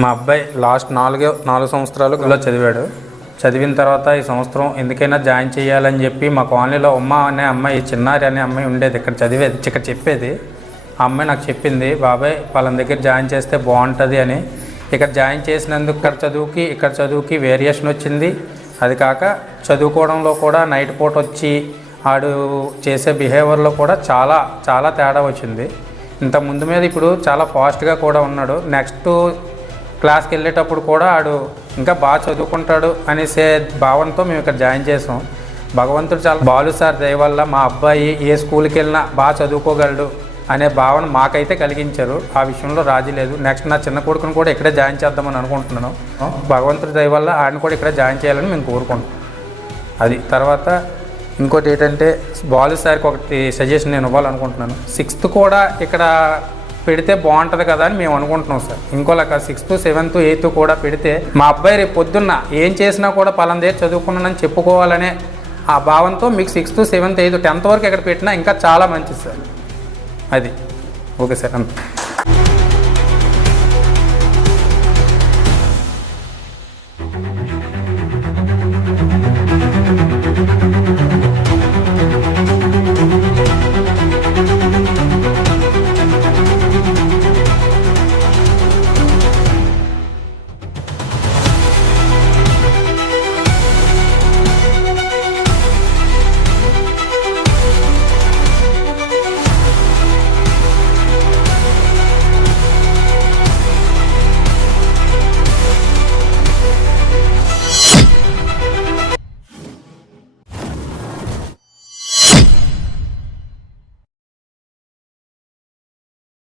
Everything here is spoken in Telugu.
మా అబ్బాయి లాస్ట్ 4 సంవత్సరాలు ఇలా చదివాడు. చదివిన తర్వాత ఈ సంవత్సరం ఎందుకైనా జాయిన్ చేయాలని చెప్పి మా కాలనీలో ఉమ్మ అనే అమ్మాయి, చిన్నారి అనే అమ్మాయి ఉండేది, ఇక్కడ చెప్పేది. ఆ అమ్మాయి నాకు చెప్పింది, బాబాయ్ వాళ్ళ దగ్గర జాయిన్ చేస్తే బాగుంటుంది అని. ఇక్కడ జాయిన్ చేసినందుకు ఇక్కడ చదువుకి వేరియేషన్ వచ్చింది. అది కాక చదువుకోవడంలో కూడా నైట్ పూట వచ్చి ఆడు చేసే బిహేవియర్లో కూడా చాలా చాలా తేడా వచ్చింది. ఇంత ముందు మీద ఇప్పుడు చాలా ఫాస్ట్గా కూడా ఉన్నాడు. నెక్స్ట్ క్లాస్కి వెళ్ళేటప్పుడు కూడా ఆడు ఇంకా బాగా చదువుకుంటాడు అనేసే భావనతో మేము ఇక్కడ జాయిన్ చేసాం. భగవంతుడు చాలా బాలు సార్ దయ వల్ల మా అబ్బాయి ఏ స్కూల్కి వెళ్ళినా బాగా చదువుకోగలడు అనే భావన మాకైతే కలిగించారు. ఆ విషయంలో రాజీ లేదు. నెక్స్ట్ నా చిన్న కొడుకును కూడా ఇక్కడే జాయిన్ చేద్దామని అనుకుంటున్నాను. భగవంతుడి దయ వల్ల ఆడిని కూడా ఇక్కడే జాయిన్ చేయాలని మేము కోరుకుంటున్నాం. అది తర్వాత ఇంకోటి ఏంటంటే, బాలు సార్కి ఒకటి సజెషన్ నేను ఇవ్వాలనుకుంటున్నాను. 6th కూడా ఇక్కడ పెడితే బాగుంటుంది కదా అని మేము అనుకుంటున్నాం సార్. ఇంకోలాగా 6th, 7th, 8th కూడా పెడితే మా అబ్బాయి రేపు పొద్దున్న ఏం చేసినా కూడా పలానా దగ్గర చదువుకున్నానని చెప్పుకోవాలనే ఆ భావంతో మీకు 6th, 7th, 8th, 10th వరకు ఎక్కడ పెట్టినా ఇంకా చాలా మంచిది సార్. అది ఓకే సార్. అంత